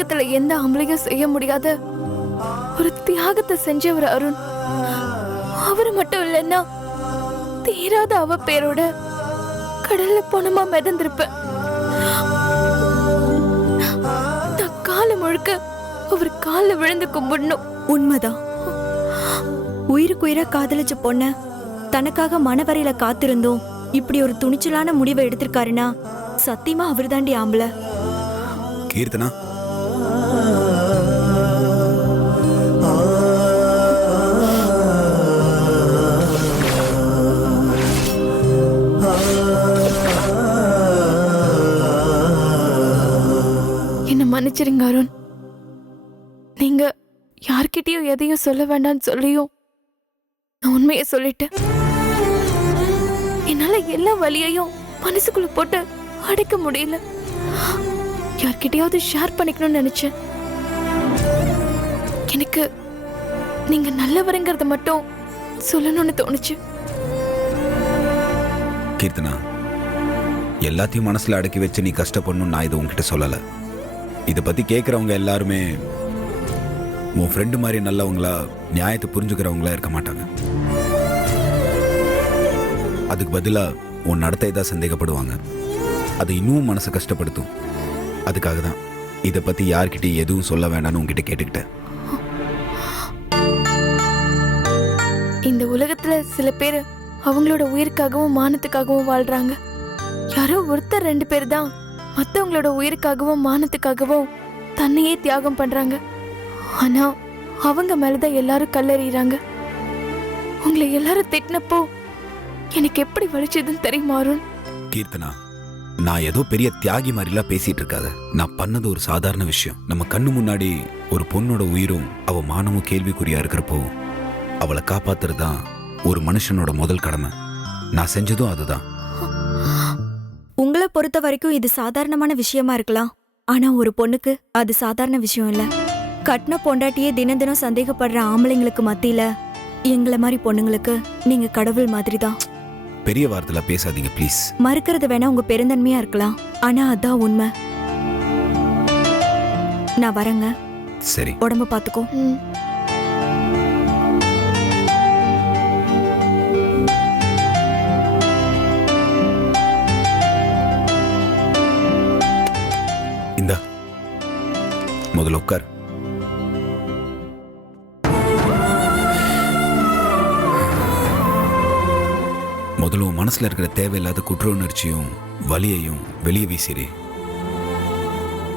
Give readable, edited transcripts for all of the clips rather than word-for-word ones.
உலகத்துல எந்த ஆம்பளையும் செய்ய முடியாத ஒரு தியாகத்தை செஞ்சவர் அருண். அவரு மட்டும் இல்லைன்னா தீராத அவ பேரோட கடல்ல போனமா மிதந்திருப்பேன். காலம் முழுக்க அவர் கால விழுந்து கும்பிடணும். உண்மைதான். உயிருக்கு உயிரா காதலிச்ச பொண்ண தனக்காக மனவரையில காத்திருந்தோம் இப்படி ஒரு துணிச்சலான முடிவை எடுத்திருக்காருன்னா சத்தியமா அவர் தாண்டி ஆம்பளை. கீர்த்தனா, என்ன மன்னிச்சிருங்க அருண். நீங்க யார்கிட்டயும் எதையும் சொல்ல வேண்டாம்னு சொல்லியும் நான் உண்மையை சொல்லிட்டேன். என்னால எல்லா வலியையும் மனசுக்குள்ள போட்டு அடைக்க முடியல. யார்கிட்டயாவது ஷேர் பண்ணிக்கணும்னு நினைச்சேன். எனக்கு நீங்க நல்லவருங்கிறத மட்டும் சொல்லணும்னு தோணுச்சு. கீர்த்தனா, எல்லாத்தையும் மனசுல அடக்கி வச்சு நீ கஷ்டப்படணும் நான் இதை உங்ககிட்ட சொல்லல. இதை பத்தி கேட்கறவங்க எல்லாருமே உன் ஃப்ரெண்டு மாதிரி நல்லவங்களா நியாயத்தை புரிஞ்சுக்கிறவங்களா இருக்க மாட்டாங்க. அதுக்கு பதிலா உன் நடத்தை தான் சந்தேகப்படுவாங்க. அது இன்னும் மனசை கஷ்டப்படுத்தும். அதுக்காக தான் இதை பத்தி யார்கிட்டையும் எதுவும் சொல்ல வேண்டாம்னு உங்ககிட்ட கேட்டுக்கிட்டேன். இந்த உலகத்துல சில பேர் அவங்களோட உயிருக்காகவும் மானத்துக்காகவும் வாழ்றாங்க. யாரோ ஒருத்தர் 2 பேர் தான் மத்தவங்களோட உயிருக்காகவும் மானத்துக்காகவும் தன்னையே தியாகம் பண்றாங்க. ஆனா அவங்க மேலதான் எல்லாரும் கல்லெறிறாங்க. உங்களை எல்லாரும் திட்டினப்போ எனக்கு எப்படி வலிச்சதுன்னு தெரியுமா அருண்? கீர்த்தனா, நான் ஏதோ பெரிய தியாகி மாதிரிலாம் பேசிட்டு இருக்காத. நான் பண்ணது ஒரு சாதாரண விஷயம். நம்ம கண்ணு முன்னாடி ஒரு பொண்ணோட உயிரும் அவ மானமும் கேள்விக்குறியா இருக்கிறப்போ அவளை காப்பாத்துறது தான் ஒரு மனுஷனோட முதல் கடமை. நான் செஞ்சதும் அதுதான். உங்களை பொறுத்த வரைக்கும் இது சாதாரணமான விஷயமா இருக்கலாம். ஆனா ஒரு பொண்ணுக்கு அது சாதாரண விஷயம் இல்ல. கட்டின பொண்டாட்டியே தினம் தினம் சந்தேகப்படுற ஆம்பளைங்களுக்கு மத்தியில எங்களை மாதிரி பொண்ணுங்களுக்கு நீங்க கடவுள் மாதிரி தான். பெரிய வார்த்தையில பேசாதீங்க ப்ளீஸ். மறுக்கிறது வேணா உங்க பெருந்தன்மையா இருக்கலாம். ஆனா அதான் உண்மை. நான் வரேங்க. சரி, உடம்ப பாத்துக்கோ. இந்தா முதல்ல உட்கார். முதல்ல உன் மனசுல இருக்கிற தேவையில்லாத குற்ற உணர்ச்சியும் வலியையும் வெளியே வீசிடு.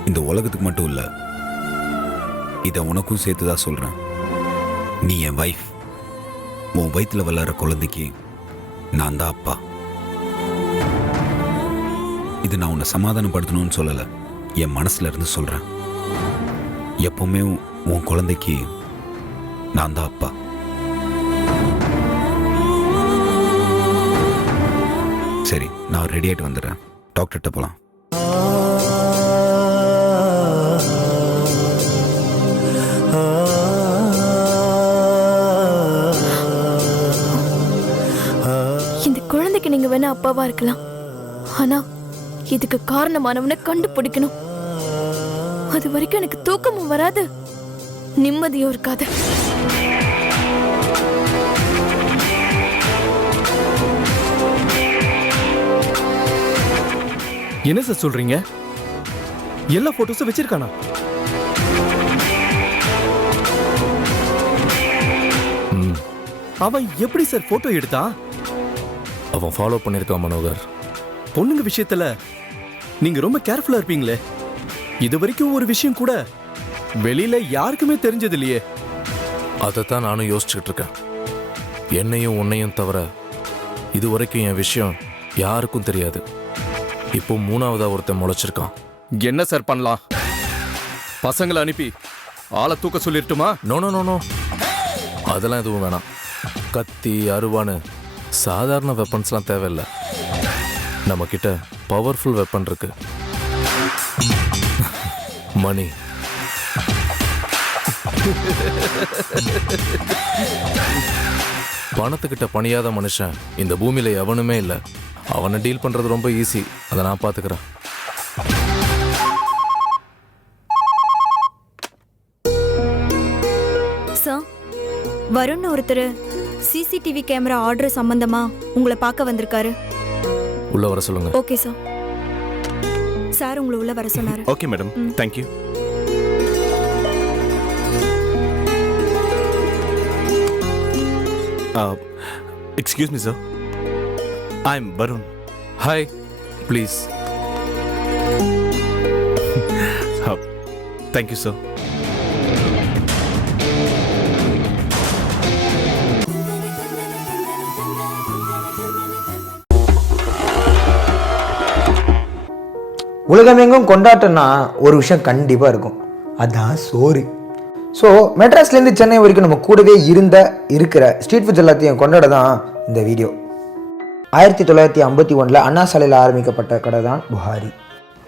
இந்த உலகத்துக்கு மட்டும் இல்ல, இதை உனக்கும் சேர்த்துதான் சொல்றேன். நீ என் வைஃப். உன் வயிற்றுல வளர்ற குழந்தைக்கு நான் தான் அப்பா. இது நான் உன்னை சமாதானப்படுத்தணும்னு சொல்லல, என் மனசுல இருந்து சொல்றேன். எப்பவுமே உன் குழந்தைக்கு நான் தான் அப்பா. சரி, நான் ரெடி ஆகிட்டு வந்துடுறேன். டாக்டர்கிட்ட போகலாம். இந்த குழந்தைக்கு நீங்க வேணா அப்பாவா இருக்கலாம். ஆனா இதுக்கு காரணமானவனை கண்டுபிடிக்கணும். அது வரைக்கும் எனக்கு தூக்கமும் வராது, நிம்மதியும் இருக்காது. என்ன சார் சொல்றீங்க? எல்லா போட்டோஸும் வச்சிருக்கானா? அவன் எப்படி சார் போட்டோ எடுத்தா? அவன் ஃபாலோ பண்ணிருக்கான் மனோகர். பொண்ணுங்க விஷயத்துல நீங்க ரொம்ப கேர்ஃபுல்லா இருப்பீங்களே. இது வரைக்கும் ஒரு விஷயம் கூட வெளியில யாருக்குமே தெரிஞ்சது இல்லையே. அதைத்தான் நானும் யோசிச்சுக்கிட்டு இருக்கேன். என்னையும் உன்னையும் தவிர இது வரைக்கும் என் விஷயம் யாருக்கும் தெரியாது. இப்போ 3ஆவதா ஒருத்தன் முளைச்சிருக்கான். என்ன சார் பண்ணலாம்? பசங்களை அனுப்பி ஆளை தூக்க சொல்லிட்டுமா? நோ நோ நோ நோ, அதெல்லாம் எதுவும் வேணாம். கத்தி அருவான்னு சாதாரண வெப்பன்ஸ்லாம் தேவையில்லை. நம்ம கிட்ட பவர்ஃபுல் வெப்பன் இருக்கு. மணி. பணத்துக்கிட்ட பணியாத மனுஷன் இந்த பூமியில எவனுமே இல்லை. அவனை டீல் பண்றது ரொம்ப ஈஸி. அதை நான் பாத்துக்கிறேன். வருண் ஒருத்தர் சிசிடிவி கேமரா ஆர்டர் சம்பந்தமா உங்களை பார்க்க வந்திருக்காரு. உள்ள வர சொல்லுங்க. Okay sir. சார் உங்களை உள்ள வர சொன்னாரு. Okay madam, thank you. Excuse me sir, I am Varun. Hi, please. Thank you sir. உலகமெங்கும் கொண்டாட்டம்னா ஒரு விஷயம் கண்டிப்பாக இருக்கும், அதான் சோறு. ஸோ மெட்ராஸ்லேருந்து சென்னை வரைக்கும் நம்ம கூடவே இருக்கிற ஸ்ட்ரீட் ஃபுட்ஸ் எல்லாத்தையும் கொண்டாட தான் இந்த வீடியோ. 1951 அண்ணா சாலையில் ஆரம்பிக்கப்பட்ட கடை தான் புகாரி.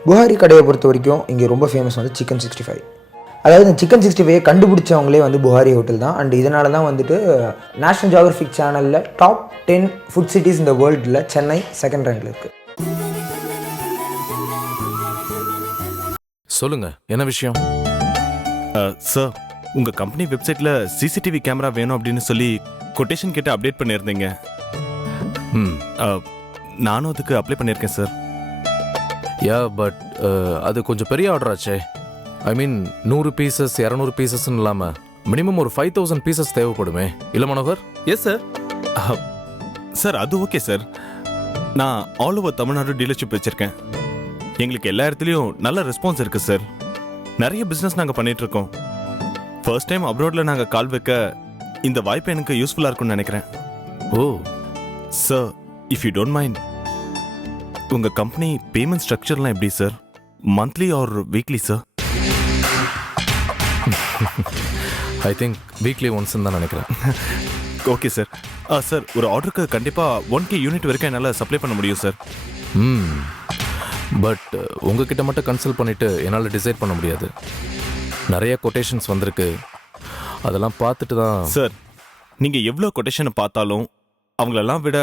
புகாரி கடையை பொறுத்த வரைக்கும் இங்கே ரொம்ப ஃபேமஸ் வந்து சிக்கன் 65. அதாவது இந்த சிக்கன் 65 கண்டுபிடிச்சவங்களே வந்து புகாரி ஹோட்டல் தான். அண்ட் இதனால தான் வந்துட்டு நேஷனல் ஜியோகிராஃபிக் சேனலில் டாப் 10 ஃபுட் சிட்டிஸ் இந்த வேர்ல்டில் சென்னை செகண்ட் ரேங்கில் இருக்குது. சொல்லுங்க, என்ன விஷயம்? சார், உங்கள் கம்பெனி வெப்சைட்டில் சிசிடிவி கேமரா வேணும் அப்படின்னு சொல்லி கொட்டேஷன் கேட்டு அப்டேட் பண்ணியிருந்தீங்க. நானும் அதுக்கு அப்ளை பண்ணியிருக்கேன் சார். யா, பட் அது கொஞ்சம் பெரிய ஆர்டர் ஆச்சே. ஐ மீன் 100 பீசஸ் 200 பீசஸ்ன்னு இல்லாமல் மினிமம் ஒரு 5000 பீசஸ் தேவைப்படுமே, இல்லை மனோகர்? Yes sir. சார் அது ஓகே சார். நான் ஆல் ஓவர் தமிழ்நாடு டீலர்ஷிப் வச்சுருக்கேன். எங்களுக்கு எல்லா இடத்துலையும் நல்ல ரெஸ்பான்ஸ் இருக்குது சார். நிறைய பிஸ்னஸ் நாங்கள் பண்ணிகிட்ருக்கோம். ஃபர்ஸ்ட் டைம் அப்ராடில் நாங்கள் கால் வைக்க இந்த வாய்ப்பு எனக்கு யூஸ்ஃபுல்லாக இருக்கும்னு நினைக்கிறேன். Oh sir, if you don't mind, உங்கள் கம்பெனி பேமெண்ட் ஸ்ட்ரக்சர்லாம் எப்படி sir? Monthly or weekly sir? I think weekly ஒன்ஸ்ன்னு தான் நினைக்கிறேன். Okay sir. சார், ஒரு ஆர்டருக்கு கண்டிப்பாக 1K யூனிட் வரைக்கும் என்னால் சப்ளை பண்ண முடியும் சார். பட் உங்ககிட்ட மட்டும் கன்சல்ட் பண்ணிவிட்டு என்னால் டிசைட் பண்ண முடியாது. நிறைய கொட்டேஷன்ஸ் வந்திருக்கு, அதெல்லாம் பார்த்துட்டு தான். சார், நீங்கள் எவ்வளோ கொட்டேஷனை பார்த்தாலும் அவங்களெல்லாம் விட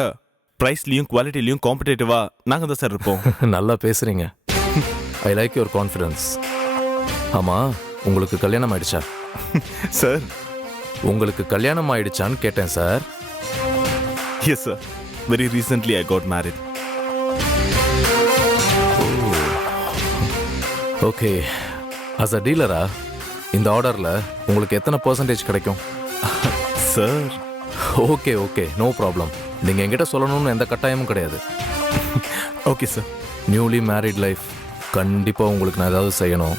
ப்ரைஸ்லையும் குவாலிட்டிலையும் காம்படேட்டிவாக நாங்கள் தான் சார் இருப்போம். நல்லா பேசுகிறீங்க. I like your confidence. ஆமாம், உங்களுக்கு கல்யாணம் ஆயிடுச்சா? சார், உங்களுக்கு கல்யாணம் ஆயிடுச்சான்னு கேட்டேன் sir. Yes sir, very recently I got married. Okay, as a டீலரா இந்த ஆர்டரில் உங்களுக்கு எத்தனை பர்சன்டேஜ் கிடைக்கும்? Sir, okay okay, no problem. நீங்கள் என்கிட்ட சொல்லணும்னு எந்த கட்டாயமும் கிடையாது. Okay sir. Newly married life, கண்டிப்பாக உங்களுக்கு நான் ஏதாவது செய்யணும்.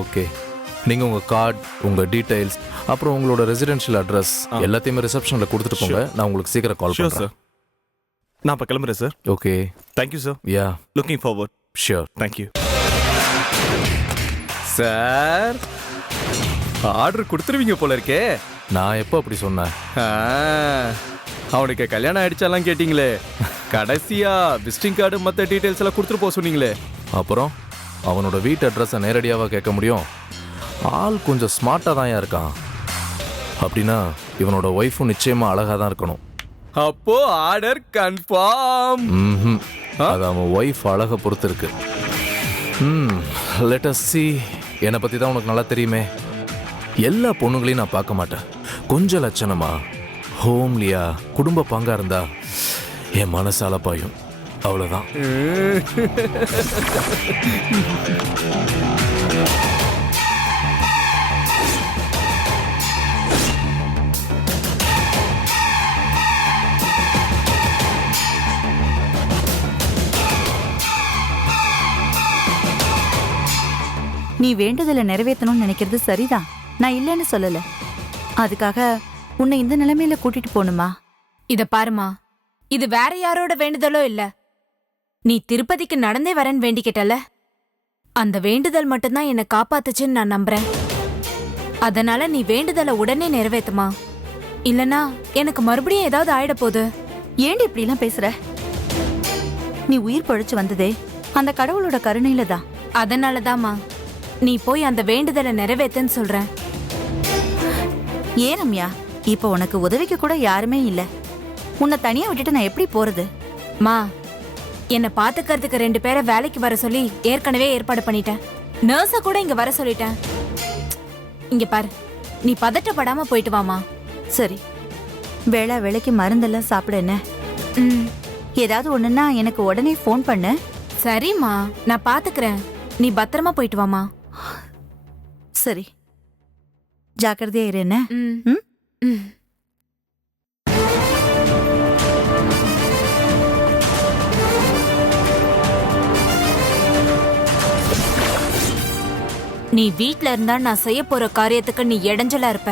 ஓகே, நீங்கள் உங்கள் கார்டு, உங்கள் டீட்டெயில்ஸ், அப்புறம் உங்களோட ரெசிடென்ஷியல் அட்ரஸ் எல்லாத்தையுமே ரிசப்ஷனில் கொடுத்துட்டு போங்க. நான் உங்களுக்கு சீக்கிரம் கால் பண்ணுறேன் சார். நான் இப்போ கிளம்புறேன் sir. Okay, thank you sir. Yeah, looking forward. Sure. Thank you sir. Order கொடுத்துருவீங்க போல இருக்கே. நான் எப்போ அப்படி சொன்னேன்? அவனுக்கு கல்யாணம் ஆயிடுச்சாலாம் கேட்டிங்களே, கடைசியா விசிட்டிங் கார்டு மற்ற டீட்டெயில்ஸ் எல்லாம் கொடுத்துட்டு போக சொன்னீங்களே. அப்புறம் அவனோட வீட்டு அட்ரஸை நேரடியாக கேட்க முடியும்? ஆள் கொஞ்சம் ஸ்மார்ட்டாக தான் இருக்கான். அப்படின்னா இவனோட ஒய்ஃபும் நிச்சயமாக அழகாக தான் இருக்கணும். அப்போ ஆர்டர் கன்ஃபார்ம். அது அவன் ஒய்ஃப் அழகை பொறுத்து இருக்கு. Let us see. என்னை பற்றி தான் உனக்கு நல்லா தெரியுமே. எல்லா பொண்ணுங்களையும் நான் பார்க்க மாட்டேன். கொஞ்சம் லட்சணமா ஹோம்லியா குடும்ப பங்கா இருந்தா என் மனசால பாயும். அவ்வளோதான். நீ வேண்டுதலை நிறைவேற்றணும்னு நினைக்கிறது சரிதான், நான் இல்லைன்னு சொல்லல. அதுக்காக உன்னை இந்த நிலைமையில கூட்டிட்டு போகணுமா? இத பாருமா, இது வேற யாரோட வேண்டுதலோ இல்ல. நீ திருப்பதிக்கு நடந்தே வரேன்னு வேண்டிக்கிட்டல, அந்த வேண்டுதல் மட்டும்தான் என்னை காப்பாத்துச்சுன்னு நான் நம்புறேன். அதனால நீ வேண்டுதலை உடனே நிறைவேத்துமா, இல்லனா எனக்கு மறுபடியும் ஏதாவது ஆயிட போகுது. ஏண்டி இப்படி எல்லாம் பேசுற? நீ உயிர் பழிச்சு வந்ததே அந்த கடவுளோட கருணையில தான். அதனாலதாம்மா நீ போய் அந்த வேண்டுதலை நிறைவேத்துன்னு சொல்றேன். ஏன் ரம்யா, இப்ப உனக்கு உதவிக்கு கூட யாருமே இல்ல. உன்னை தனியா விட்டுட்டு நான் எப்படி போறது? மா, என்னை பாத்துக்கிறதுக்கு 2 பேரை வேலைக்கு வர சொல்லி ஏற்கனவே ஏற்பாடு பண்ணிட்டேன். நர்ஸ கூட இங்க வர சொல்லிட்டேன். இங்க பாரு, நீ பதட்டப்படாம போயிட்டு வாமா. சரி, வேளைக்கு மருந்தெல்லாம் சாப்பிட என்ன? ம், ஏதாவது ஒண்ணுன்னா எனக்கு உடனே ஃபோன் பண்ணு. சரிம்மா, நான் பாத்துக்கிறேன். நீ பத்திரமா போயிட்டு வாமா. சரி, ஜாக்கிரதையா இரு என்ன? ம், ம்? ம். நீ வீட்ல இருந்தா நான் செய்ய போற காரியத்துக்கு நீ இடைஞ்சலா இருப்ப.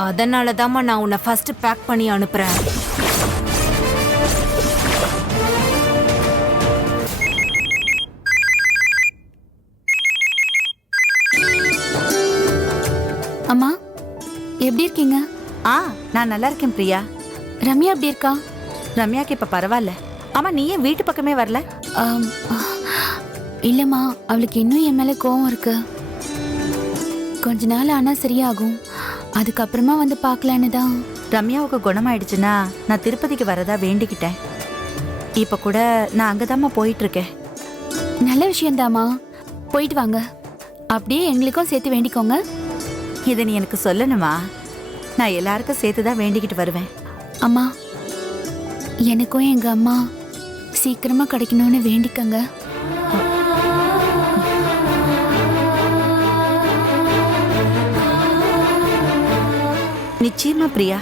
அதனாலதாம்மா நான் உன்னை ஃபர்ஸ்ட் பேக் பண்ணி அனுப்புறேன். அம்மா எப்படி இருக்கீங்க? நான் நல்லா இருக்கேன் பிரியா. ரம்யா எப்படி இருக்கா? ரம்யாக்கு இப்ப பரவாயில்ல. ஆமா, நீ ஏன் வீட்டு பக்கமே வரல? ஆம், இல்லம்மா, அவளுக்கு இன்னும் என் மேல கோவம் இருக்கு. கொஞ்ச நாள் ஆனா சரியாகும், அதுக்கப்புறமா வந்து பார்க்கலான்னு தான். ரம்யாவுக்கு குணமாயிடுச்சுன்னா நான் திருப்பதிக்கு வரதா வேண்டிக்கிட்டேன். இப்ப கூட நான் அங்கதாம்மா போயிட்டு இருக்கேன். நல்ல விஷயம்தாம்மா, போயிட்டு வாங்க. அப்படியே எங்களுக்கும் சேர்த்து வேண்டிக்கோங்க. இதை நீ எனக்கு சொல்லணுமா? நான் எல்லாருக்கும் சேர்த்து தான் வேண்டிக்கிட்டு வருவேன். அம்மா, எனக்கும் எங்க அம்மா சீக்கிரமா கிடைக்கணும்னு வேண்டிக்கங்க. நிச்சயமா பிரியா.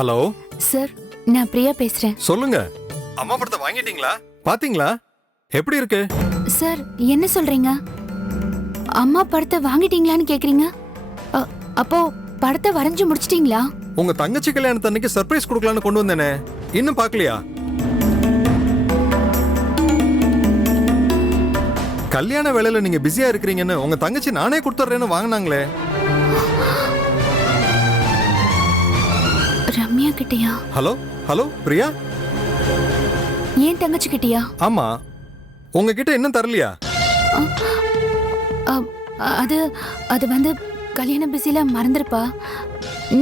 ஹலோ சார், நான் பிரியா பேசுறேன். சொல்லுங்க. அம்மா படத்தை வாங்கிட்டீங்களா? பாத்தீங்களா? எப்படி இருக்கு? சார், என்ன சொல்றீங்க? அம்மா படத்தை வாங்கிட்டீங்களான்னு கேக்குறீங்க? அப்போ படத்தை வரைஞ்சு முடிச்சிட்டீங்களா? உங்க தங்கச்சி கல்யாணத்தன்னைக்கு சர்ப்ரைஸ் கொடுக்கலான்னு கொண்டு வந்தேனே, இன்னும் பார்க்கலையா? கல்யாண வேலையில நீங்க பிஸியா இருக்கிறீங்கன்னு உங்க தங்கச்சி நானே கொடுத்துட்றேன்னு வாங்கினாங்களே. ரம்யா கிட்டயா? Hello hello Priya. ஏன் தங்கச்சி கிட்டயா? ஆமா, உங்ககிட்ட இன்னும் தரலையா? அது அது வந்து கல்யாண பிஸில மறந்துருப்பா.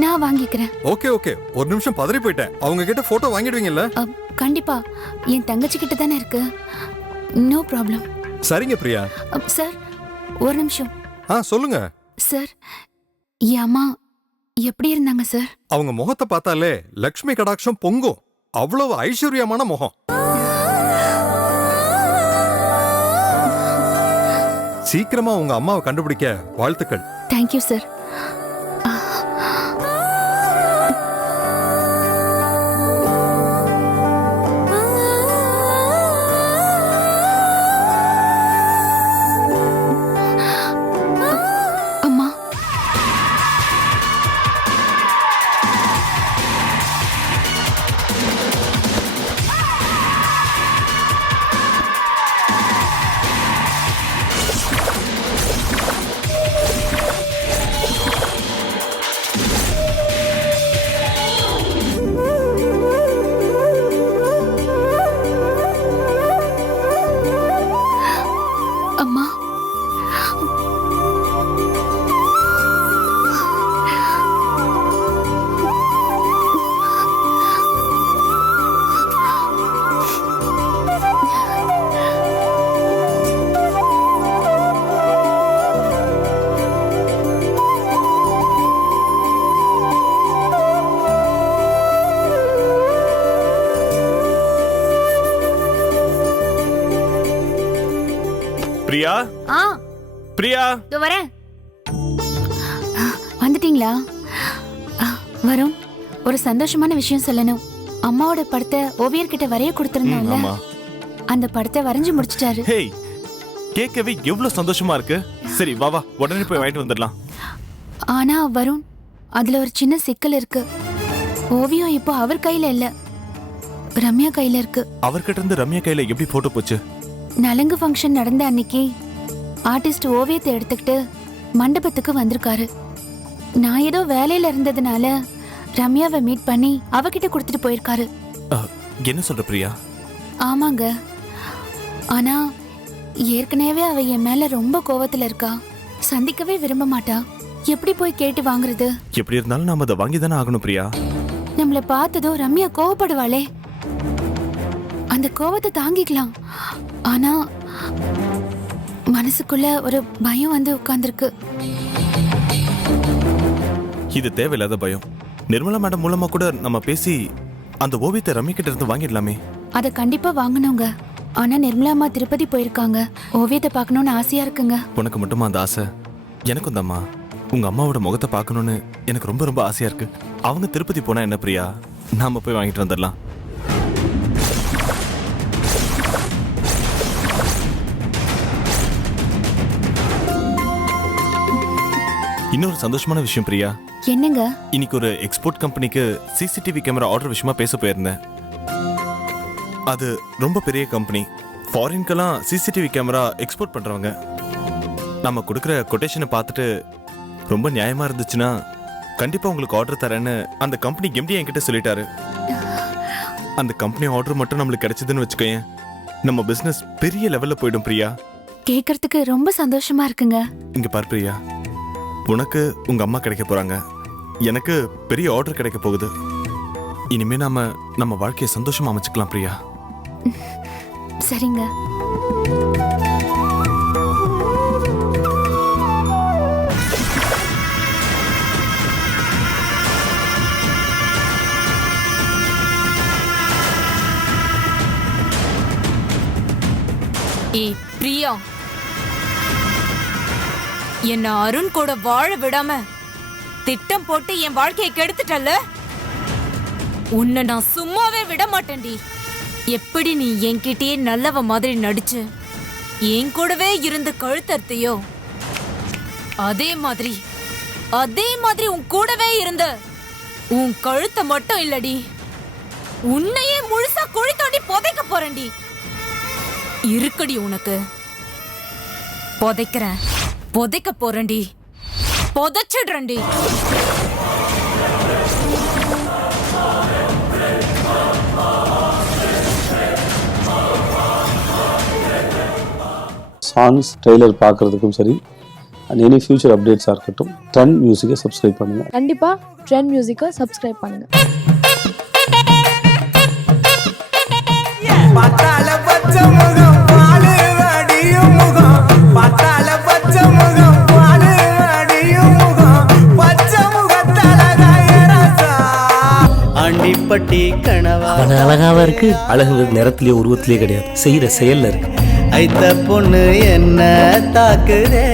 நான் வாங்கிக்கிறேன். ஓகே ஓகே, ஒரு நிமிஷம் பதறி போயிட்டேன். அவங்க கிட்ட போட்டோ வாங்கிடுவீங்கல்ல? கண்டிப்பா, என் தங்கச்சி கிட்ட தானே இருக்கு. No problem. சரிங்க பிரியா. சார், ஒரு நிமிஷம். சொல்லுங்க சார், என் அம்மா எப்படி இருந்தாங்க சார்? அவங்க முகத்தை பார்த்தாலே லக்ஷ்மி கடாட்சம் பொங்கும். அவ்வளவு ஐஸ்வர்யமான முகம். சீக்கிரமா உங்க அம்மாவை கண்டுபிடிக்க வாழ்த்துக்கள். Thank you sir. அம்மா, அம்மா, பிரியா, பிரியா, இதோ வரேன். வந்துட்டீங்களா? வரும். ஒரு சந்தோஷமான விஷயம் சொல்லணும். அம்மாவோட படத்தை ஓவியர்கிட்ட வரைய கொடுத்திருந்தோம்ல, ஆமா. அந்த படத்தை வரைஞ்சு முடிச்சிட்டாரு. ஹேய், கேட்கவே எவ்வளவு சந்தோஷமா இருக்கு. சரி வா வா, உடனே போய் வாங்கிட்டு வந்துடலாம். ஆனா வருண், அதுல ஒரு சின்ன சிக்கல் இருக்கு. ஓவியம் இப்போ அவர் கையில இல்ல, ரம்யா கையில இருக்கு. அவர்கிட்ட இருந்து ரம்யா கையில எப்படி போட்டோ போச்சு? நலங்கு ஃபங்க்ஷன் நடந்த அன்னைக்கு ஆர்டிஸ்ட் ஓவியத்தை எடுத்துக்கிட்டு மண்டபத்துக்கு வந்திருக்காரு. நான் ஏதோ வேலையில இருந்ததுனால ரம்யாவை மீட் பண்ணி அவகிட்ட கொடுத்துட்டு போயிருக்காரு. என்ன சொல்ற பிரியா? ஆமாங்க, ஆனா ஏற்கனவே அவ என் மேல ரொம்ப கோவத்துல இருக்கா. சந்திக்கவே விரும்ப மாட்டா. எப்படி போய் கேட்டு வாங்குறது? எப்படி இருந்தாலும் நாம அதை வாங்கி தானே ஆகணும் பிரியா. நம்மள பார்த்ததும் ரம்யா கோவப்படுவாளே. அந்த கோவத்தை தாங்கிக்கலாம், ஆனா மனசுக்குள்ள ஒரு பயம் வந்து உட்கார்ந்துருக்கு. இது தேவையில்லாத பயம். நிர்மலா மேடம் மூலமா கூட நம்ம பேசி அந்த ஓவியத்தை ரம்யா கிட்ட இருந்து வாங்கிடலாமே. அதை கண்டிப்பா வாங்கணுங்க. ஆனா நிர்மலா அம்மா திருப்பதி போயிருக்காங்க. ஓவியத்தை பார்க்கணும்னு ஆசையா இருக்குங்க. உனக்கு மட்டுமா அந்த ஆசை? எனக்கும் தாம்மா. உங்க அம்மாவோட முகத்தை பார்க்கணும்னு எனக்கு ரொம்ப ரொம்ப ஆசையா இருக்கு. அவங்க திருப்பதி போனா என்ன பிரியா, நாம போய் வாங்கிட்டு வந்துடலாம். இன்னொரு சந்தோஷமான விஷயம் பிரியா. என்னங்க? இன்னைக்கு ஒரு எக்ஸ்போர்ட் கம்பெனிக்கு சிசிடிவி கேமரா ஆர்டர் விஷயமா பேச போயிருந்தேன். அது ரொம்ப பெரிய கம்பெனி. ஃபாரின்க்கெல்லாம் சிசிடிவி கேமரா எக்ஸ்போர்ட் பண்றவங்க. நம்ம கொடுக்குற கொட்டேஷனை பார்த்துட்டு ரொம்ப நியாயமா இருந்துச்சுன்னா கண்டிப்பா உங்களுக்கு ஆர்டர் தரேன்னு அந்த கம்பெனி எம்டி என்கிட்ட சொல்லிட்டாரு. அந்த கம்பெனி ஆர்டர் மட்டும் நம்மளுக்கு கிடைச்சதுன்னு வச்சுக்கோயேன், நம்ம பிசினஸ் பெரிய லெவல்ல போயிடும் பிரியா. கேட்கறதுக்கு ரொம்ப சந்தோஷமா இருக்குங்க. இங்க பார் பிரியா, உனக்கு உங்க அம்மா கிடைக்க போறாங்க, எனக்கு பெரிய ஆர்டர் கிடைக்க போகுது. இனிமே நம்ம வாழ்க்கையை சந்தோஷமா அமைச்சுக்கலாம் பிரியா. சரிங்க. ஏய் பிரியா, என்ன அருண் கூட வாழ விடாம திட்டம் போட்டு என் வாழ்க்கையை கெடுத்துட்டல்ல, உன்னை நான் சும்மாவே விட மாட்டேன்டி. எப்படி நீ என்கிட்டயே நல்லவ மாதிரி நடிச்சு என் கூடவே இருந்து கழுத்தறுத்தையோ, அதே மாதிரி உன் கூடவே இருந்த உன் கழுத்தை மட்டும் இல்லடி, உன்னையே முழுசா குழி தோண்டி புதைக்க போறேன்டி. இருக்குடி உனக்கு. புதைக்க போறேன்டி, புதைச்சிடுறேன்டி. சாங்ஸ் ட்ரெய்லர் பார்க்குறதுக்கும் சரி, அண்ட் எனி ஃபியூச்சர் அப்டேட்ஸாக இருக்கட்டும், ட்ரெண்ட் மியூசிக்கை சப்ஸ்கிரைப் பண்ணுங்கள். கண்டிப்பா ட்ரெண்ட் மியூசிக்கை சப்ஸ்கிரைப் பண்ணுங்க. ஆண்டிப்பட்டி கனவா அழகாவா இருக்கு. அழகு நிறத்திலேயே உருவத்திலேயே கிடையாது, செய்யற செயல்ல இருக்கு. ஐத்த பொண்ணு என்ன தாக்குதே.